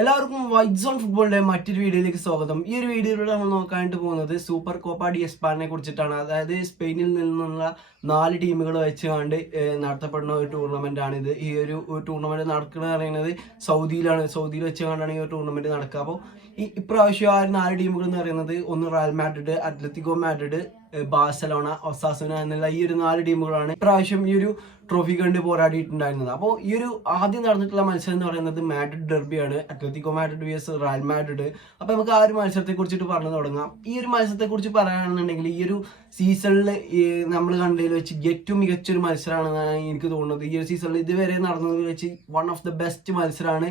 എല്ലാവർക്കും white zone ഫുട്ബോളിന്റെ മറ്റൊരു വീഡിയോയിലേക്ക് സ്വാഗതം. ഈ ഒരു വീഡിയോയിലൂടെ നമ്മൾ നോക്കാനായിട്ട് പോകുന്നത് സൂപ്പർ കോപ്പ ഡി എസ്പാനെ കുറിച്ചിട്ടാണ്. അതായത് സ്പെയിനിൽ നിന്നുള്ള 4 ടീമുകൾ വെച്ചുകൊണ്ട് നടത്തപ്പെടുന്ന ഒരു ടൂർണമെന്റ് ആണിത്. ഈ ഒരു ടൂർണമെന്റ് നടക്കുന്നത് പറയുന്നത് സൗദിയിൽ വെച്ചുകൊണ്ടാണ് ഈ ഒരു ടൂർണമെന്റ് നടക്കുക. അപ്പോൾ ഇപ്രാവശ്യം ആ 4 ടീമുകൾ എന്ന് പറയുന്നത് ഒന്ന് Real Madrid, Atletico Madrid, Barcelona, Osasuna എന്നുള്ള ഈ ഒരു 4 ടീമുകളാണ് ഇപ്രാവശ്യം ഈ ഒരു ട്രോഫി കണ്ട് പോരാടിയിട്ടുണ്ടായിരുന്നത്. അപ്പോൾ ഈ ഒരു ആദ്യം നടന്നിട്ടുള്ള മത്സരം എന്ന് പറയുന്നത് മാഡ്രിഡ് ഡെർബിയാണ്, Atletico Madrid vs Real Madrid. അപ്പോൾ നമുക്ക് ആ ഒരു മത്സരത്തെ കുറിച്ചിട്ട് പറഞ്ഞു തുടങ്ങാം. ഈ ഒരു മത്സരത്തെ കുറിച്ച് പറയുകയാണെന്നുണ്ടെങ്കിൽ ഈ ഒരു സീസണിൽ നമ്മൾ കണ്ടതിൽ വെച്ച് ഏറ്റവും മികച്ചൊരു മത്സരമാണെന്നാണ് എനിക്ക് തോന്നുന്നത്. ഈ ഒരു സീസണിൽ ഇതുവരെ നടന്നതിൽ വെച്ച് വൺ ഓഫ് ദ ബെസ്റ്റ് മത്സരമാണ്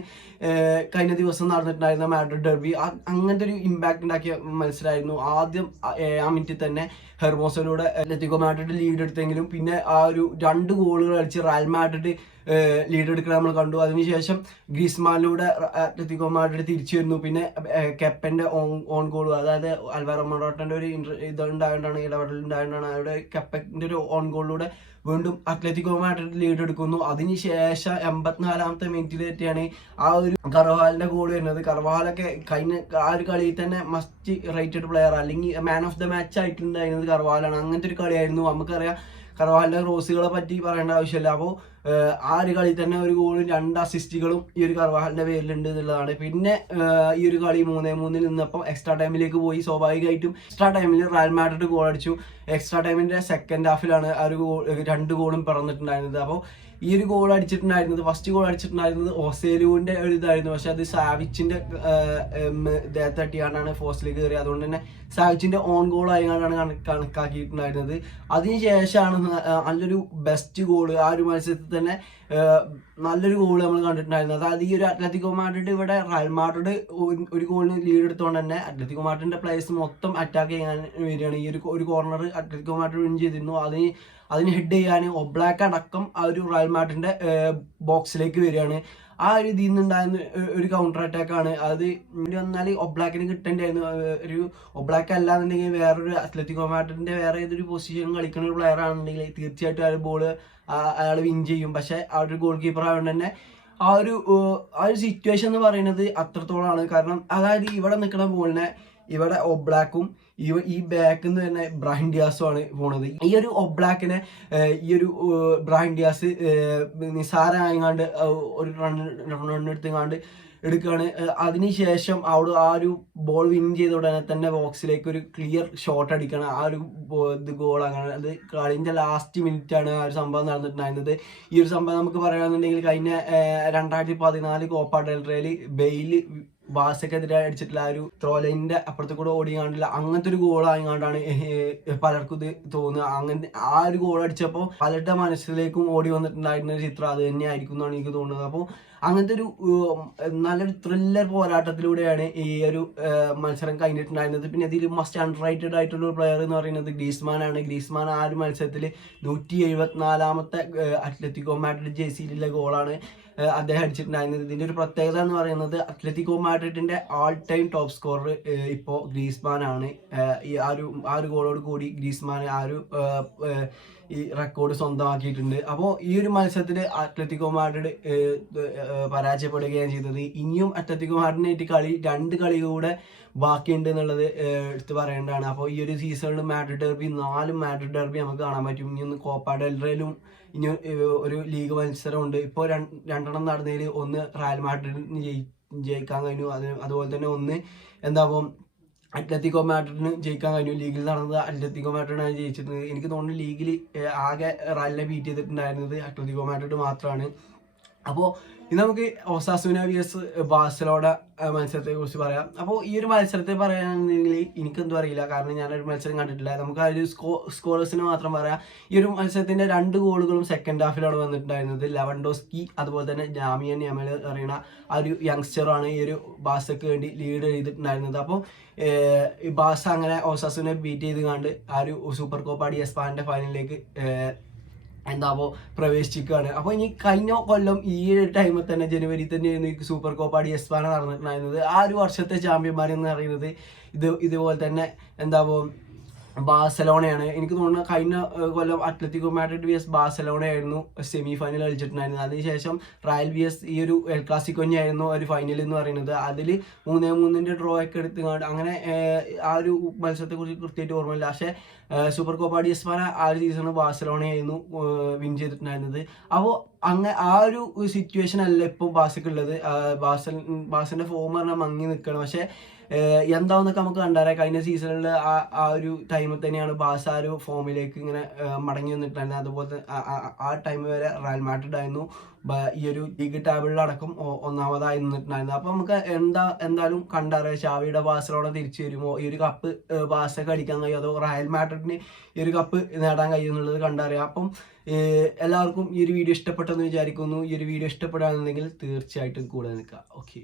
കഴിഞ്ഞ ദിവസം നടന്നിട്ടുണ്ടായിരുന്ന മാഡ്രിഡ് ഡെർബി. അങ്ങനത്തെ ഒരു ഇമ്പാക്ട് ഉണ്ടാക്കിയ മത്സരമായിരുന്നു. ആദ്യം 7 മിനിറ്റിൽ തന്നെ ഹെർമോസയിലൂടെ അത്ലറ്റിക്കോ മാഡ്രിഡ് ലീഡ് എടുത്തെങ്കിലും പിന്നെ ആ ഒരു 2 ഗോളുകൾ അടിച്ച് റയൽ മാഡ്രിഡ് ലീഡ് എടുക്കുന്നത് നമ്മൾ കണ്ടു. അതിനുശേഷം ഗ്രീസ്മാനിലൂടെ അത്ലറ്റിക്കോ മാഡ്രിഡ് തിരിച്ചു വരുന്നു. പിന്നെ കെപ്പന്റെ ഓൺ ഗോൾ, അതായത് അൽവാരോ മൊറാട്ടന്റെ ഒരു ഇടപെടലുണ്ടായതുകൊണ്ടാണ് അവിടെ കെപ്പന്റെ ഒരു ഓൺ ഗോളിലൂടെ വീണ്ടും അത്ലറ്റിക്കോ മാഡ്രിഡ് ലീഡ് എടുക്കുന്നു. അതിനുശേഷം 84-ാമത്തെ മിനിറ്റിലെത്തിയാണ് ആ ഒരു കർവാലിന്റെ ഗോൾ വരുന്നത്. കർവാലൊക്കെ കഴിഞ്ഞ ആ ഒരു കളിയിൽ തന്നെ മസ്റ്റ് റേറ്റഡ് പ്ലെയർ അല്ലെങ്കിൽ മാൻ ഓഫ് ദ മാച്ച് ആയിട്ടുണ്ടായിരുന്നത് കർവാലാണ്. അങ്ങനത്തെ ഒരു കളിയായിരുന്നു. നമുക്കറിയാം കർവാലിന്റെ റോസുകളെ പറ്റി പറയേണ്ട ആവശ്യമില്ല. അപ്പോൾ ആ ഒരു കളി തന്നെ ഒരു ഗോളും 2 അസിസ്റ്റുകളും ഈ ഒരു കർവാലിന്റെ പേരിലുണ്ട് എന്നുള്ളതാണ്. പിന്നെ ഈ ഒരു കളി 3-3 നിന്നപ്പം എക്സ്ട്രാ ടൈമിലേക്ക് പോയി. സ്വാഭാവികമായിട്ടും എക്സ്ട്രാ ടൈമിൽ റയൽ മാഡ്രിഡ് ഗോൾ അടിച്ചു. എക്സ്ട്രാ ടൈമിന്റെ സെക്കൻഡ് ഹാഫിലാണ് ആ ഒരു 2 ഗോളും പിറന്നിട്ടുണ്ടായിരുന്നത്. അപ്പോൾ ഈ ഒരു ഗോൾ അടിച്ചിട്ടുണ്ടായിരുന്നത്, ഫസ്റ്റ് ഗോൾ അടിച്ചിട്ടുണ്ടായിരുന്നത് ഓസേലുവിന്റെ ഒരു ഇതായിരുന്നു. പക്ഷെ അത് സാവിച്ചിന്റെ ദേഹത്ത് തട്ടിയാണ്ടാണ് പോസ്റ്റിലേക്ക് കയറി. അതുകൊണ്ട് തന്നെ സാവിച്ചിന്റെ ഓൺ ഗോൾ ആയിക്കൊണ്ടാണ് കണക്കാക്കിയിട്ടുണ്ടായിരുന്നത്. അതിനുശേഷമാണ് നല്ലൊരു ബെസ്റ്റ് ഗോൾ ആ ഒരു മത്സരത്തിൽ തന്നെ നല്ലൊരു ഗോൾ നമ്മൾ കണ്ടിട്ടുണ്ടായിരുന്നത്. അതായത് ഈ ഒരു അത്ലറ്റിക്കോ മാഡ്രിഡ് ഇവിടെ റയൽ മാഡ്രിഡ് ഒരു ഗോളിന് ലീഡ് എടുത്തുകൊണ്ട് തന്നെ അത്ലറ്റിക്കോ മാഡ്രിഡിന്റെ പ്ലേയേഴ്സ് മൊത്തം അറ്റാക്ക് ചെയ്യാൻ വരികയാണ്. ഈ ഒരു കോർണർ അത്ലറ്റിക്കോ മാഡ്രിഡ് വിൻ ചെയ്തിരുന്നു. അതിന് ഹെഡ് ചെയ്യാൻ ഒബ്ലാക്ക് അടക്കം ആ ഒരു റയൽ മാഡ്രിഡിന്റെ ബോക്സിലേക്ക് വരികയാണ്. ആ ഒരു ഇതിൽ നിന്നുണ്ടായിരുന്ന ഒരു കൗണ്ടർ അറ്റാക്ക് ആണ്. അത് വന്നാൽ ഒബ്ലാക്കിന് കിട്ടേണ്ടായിരുന്നു. ഒരു ഒബ്ലാക്ക് അല്ലാന്നുണ്ടെങ്കിൽ വേറൊരു അത്ലറ്റിക്കോ മാഡ്രിഡിന്റെ വേറെ ഏതൊരു പൊസിഷൻ കളിക്കുന്ന ഒരു പ്ലെയർ ആണെന്നുണ്ടെങ്കിൽ തീർച്ചയായിട്ടും ആ ഒരു ബോൾ അയാൾ വിൻ ചെയ്യും. പക്ഷെ ആ ഒരു ഗോൾ കീപ്പർ ആയതുകൊണ്ട് തന്നെ ആ ഒരു സിറ്റുവേഷൻ എന്ന് പറയുന്നത് അത്രത്തോളമാണ്. കാരണം അതായത് ഇവിടെ നിൽക്കുന്ന ബോളിനെ ഇവിടെ ഒബ്ലാക്കും ഈ ബാക്കിൽ നിന്ന് തന്നെ ബ്രാഹിം ഡിയാസും ആണ് പോണത്. ഈ ഒരു ഒബ്ലാക്കിനെ ഈ ഒരു ബ്രാഹിം ഡിയാസ് നിസാരമായിങ്ങാണ്ട് ഒരു റണ്ണെടുത്തങ്ങാണ്ട് എടുക്കുകയാണ്. അതിനുശേഷം അവിടെ ആ ഒരു ബോൾ വിൻ ചെയ്ത ഉടനെ തന്നെ ബോക്സിലേക്ക് ഒരു ക്ലിയർ ഷോട്ട് അടിക്കണം. ആ ഒരു ഗോൾ അങ്ങനെ അത് കളിൻ്റെ ലാസ്റ്റ് മിനിറ്റാണ് ആ ഒരു സംഭവം നടന്നിട്ടുണ്ടായിരുന്നത്. ഈ ഒരു സംഭവം നമുക്ക് പറയുകയാണെന്നുണ്ടെങ്കിൽ കഴിഞ്ഞ 2014 കോപ്പ ഡെൽ റേയിൽ ബെയില് ബാസക്കെതിരെ അടിച്ചിട്ടുള്ള ആ ഒരു ത്രോ ലൈനിന്റെ അപ്പുറത്ത് കൂടെ ഓടിക്കാണ്ടില്ല അങ്ങനത്തെ ഒരു ഗോൾ ആയിക്കൊണ്ടാണ് പലർക്കും ഇത് തോന്നുക. അങ്ങനത്തെ ആ ഒരു ഗോൾ അടിച്ചപ്പോൾ പലരുടെ മനസ്സിലേക്കും ഓടി വന്നിട്ടുണ്ടായിരുന്ന ഒരു ചിത്രം അത് തന്നെ ആയിരിക്കും എന്നാണ് എനിക്ക് തോന്നുന്നത്. അപ്പോൾ അങ്ങനത്തെ ഒരു നല്ലൊരു ത്രില്ലർ പോരാട്ടത്തിലൂടെയാണ് ഈ ഒരു മത്സരം കഴിഞ്ഞിട്ടുണ്ടായിരുന്നത്. പിന്നെ ഇതിൽ മസ്റ്റ് അണ്ടർ റേറ്റഡ് ആയിട്ടുള്ള ഒരു പ്ലെയർ എന്ന് പറയുന്നത് ഗ്രീസ്മാൻ ആണ്. ഗ്രീസ്മാൻ ആ ഒരു മത്സരത്തിൽ 174-ാമത്തെ അത്ലറ്റിക്കോ മാഡ്രിഡ് ജേഴ്സിയിലുള്ള ഗോളാണ് അദ്ദേഹം അടിച്ചിട്ടുണ്ടായിരുന്നത്. ഇതിന്റെ ഒരു പ്രത്യേകത എന്ന് പറയുന്നത് അത്ലറ്റിക്കോ മാഡ്രിഡിന്റെ ആൾ ടൈം ടോപ്പ് സ്കോറർ ഇപ്പോൾ ഗ്രീസ്മാൻ ആണ്. ആ ഒരു ഗോളോട് കൂടി ഗ്രീസ്മാൻ ആ ഒരു ഈ റെക്കോർഡ് സ്വന്തമാക്കിയിട്ടുണ്ട്. അപ്പോൾ ഈ ഒരു മത്സരത്തിൽ അത്ലറ്റിക്കോ മാഡ്രിഡ് പരാജയപ്പെടുകയാണ് ചെയ്തത്. ഇനിയും അത്ലറ്റിക്കോ മാഡ്രിഡിനായിട്ട് 2 കളി കൂടെ ബാക്കിയുണ്ട് എന്നുള്ളത് എടുത്ത് പറയേണ്ടതാണ്. അപ്പോൾ ഈ ഒരു സീസണിൽ മാഡ്രിഡ് ഡെർബി 4 മാഡ്രിഡ് ഡെർബി നമുക്ക് കാണാൻ പറ്റും. ഇനി ഒന്ന് കോപ്പ ഡെൽ റേയിലും ഇനി ഒരു ലീഗ് മത്സരമുണ്ട്. ഇപ്പോൾ 2 നടന്നതിൽ ഒന്ന് റയൽ മാഡ്രിഡിന് ജയിക്കാൻ കഴിഞ്ഞു. അതുപോലെ തന്നെ ഒന്ന് അത്ലറ്റിക്കോ മാഡ്രിഡിന് ജയിക്കാൻ കഴിഞ്ഞു. ലീഗിൽ നടന്നത് അത്ലറ്റിക്കോ മാഡ്രിഡാണ് ജയിച്ചിരുന്നത്. എനിക്ക് തോന്നുന്നു ലീഗിൽ ആകെ റയലിനെ ബീറ്റ് ചെയ്തിട്ടുണ്ടായിരുന്നത് അത്ലറ്റിക്കോ മാഡ്രിഡ് മാത്രമാണ്. അപ്പോൾ ഇനി നമുക്ക് ഒസാസുന vs ബാഴ്സലോണ മത്സരത്തെ കുറിച്ച് പറയാം. അപ്പോൾ ഈ ഒരു മത്സരത്തെ പറയുകയാണെന്നുണ്ടെങ്കിൽ എനിക്കെന്തും അറിയില്ല, കാരണം ഞാനൊരു മത്സരം കണ്ടിട്ടില്ല. നമുക്ക് ആ ഒരു സ്കോറേഴ്സിന് മാത്രം പറയാം. ഈ ഒരു മത്സരത്തിന്റെ 2 ഗോളുകളും സെക്കൻഡ് ഹാഫിലാണ് വന്നിട്ടുണ്ടായിരുന്നത്. ലെവൻഡോസ്കി അതുപോലെ തന്നെ ജാമിയൻ യമൽ അറിയണ ആ ഒരു യങ്സ്റ്ററാണ് ഈ ഒരു ബാഴ്സയ്ക്ക് വേണ്ടി ലീഡ് ചെയ്തിട്ടുണ്ടായിരുന്നത്. അപ്പോൾ ഈ ബാഴ്സ അങ്ങനെ ഒസാസുനെ ബീറ്റ് ചെയ്ത് കണ്ട് ആ ഒരു സൂപ്പർ കോപ്പ ഡി എസ്പാന്റെ ഫൈനലിലേക്ക് പ്രവേശിക്കുകയാണ്. അപ്പോൾ ഇനി കഴിഞ്ഞ കൊല്ലം ഈ ഒരു ടൈമിൽ തന്നെ ജനുവരി തന്നെയായിരുന്നു ഈ സൂപ്പർ കോപ്പ ഡി എസ്പാന നടന്നിട്ടുണ്ടായിരുന്നത്. ആ ഒരു വർഷത്തെ ചാമ്പ്യന്മാർ എന്ന് പറയുന്നത് ഇതുപോലെ തന്നെ ബാഴ്സലോണയാണ്. എനിക്ക് തോന്നുന്നു കഴിഞ്ഞ കൊല്ലം അത്ലറ്റിക്കോ മാഡ്രിഡ് വിഎസ് ബാഴ്സലോണ ആയിരുന്നു സെമി ഫൈനൽ കളിച്ചിട്ടുണ്ടായിരുന്നത്. അതിനുശേഷം റയൽ വിഎസ് ഈ ഒരു എൽ ക്ലാസിക്കോഞ്ഞായിരുന്നു ഒരു ഫൈനൽ എന്ന് പറയുന്നത്. അതിൽ 3-3 ഡ്രോ ഒക്കെ എടുത്തുകൊണ്ട് അങ്ങനെ ആ ഒരു മത്സരത്തെക്കുറിച്ച് കൃത്യമായിട്ട് ഓർമ്മയില്ല. പക്ഷേ സൂപ്പർ കോപ്പ ഡി എസ്പാന ആ ഒരു സീസണ് ബാഴ്സലോണയായിരുന്നു വിൻ ചെയ്തിട്ടുണ്ടായിരുന്നത്. അപ്പോൾ ആ ഒരു സിറ്റുവേഷൻ അല്ല ഇപ്പോൾ ബാഴ്സക്കുള്ളത്. ബാഴ്സന്റെ ഫോം പറഞ്ഞാൽ മങ്ങി നിൽക്കുകയാണ്. പക്ഷേ എന്താവുന്നൊക്കെ നമുക്ക് കണ്ടറിയാം. കഴിഞ്ഞ സീസണിൽ ആ ഒരു ടൈമിൽ തന്നെയാണ് ബാഴ്സ ആ ഒരു ഫോമിലേക്ക് ഇങ്ങനെ മടങ്ങി വന്നിട്ടുണ്ടായിരുന്നത്. അതുപോലെ ആ ടൈം വരെ റയൽ മാഡ്രിഡ് ആയിരുന്നു ഈ ഒരു ലീഗ് ടേബിളിലടക്കം ഒന്നാമതായി നിന്നിട്ടുണ്ടായിരുന്നത്. അപ്പോൾ നമുക്ക് എന്തായാലും കണ്ടറിയാം ഷാവിയുടെ ബാഴ്സലോണ തിരിച്ചു വരുമോ, ഈ ഒരു കപ്പ് ബാഴ്സക്ക് അടിക്കാൻ കഴിയും, അതോ റയൽ മാഡ്രിഡിന് ഈ ഒരു കപ്പ് നേടാൻ കഴിയും എന്നുള്ളത് കണ്ടറിയാം. അപ്പം എല്ലാവർക്കും ഈ ഒരു വീഡിയോ ഇഷ്ടപ്പെട്ടെന്ന് വിചാരിക്കുന്നു. ഈ ഒരു വീഡിയോ ഇഷ്ടപ്പെടുകയാണെന്നുണ്ടെങ്കിൽ തീർച്ചയായിട്ടും കൂടെ നിൽക്കുക. ഓക്കെ.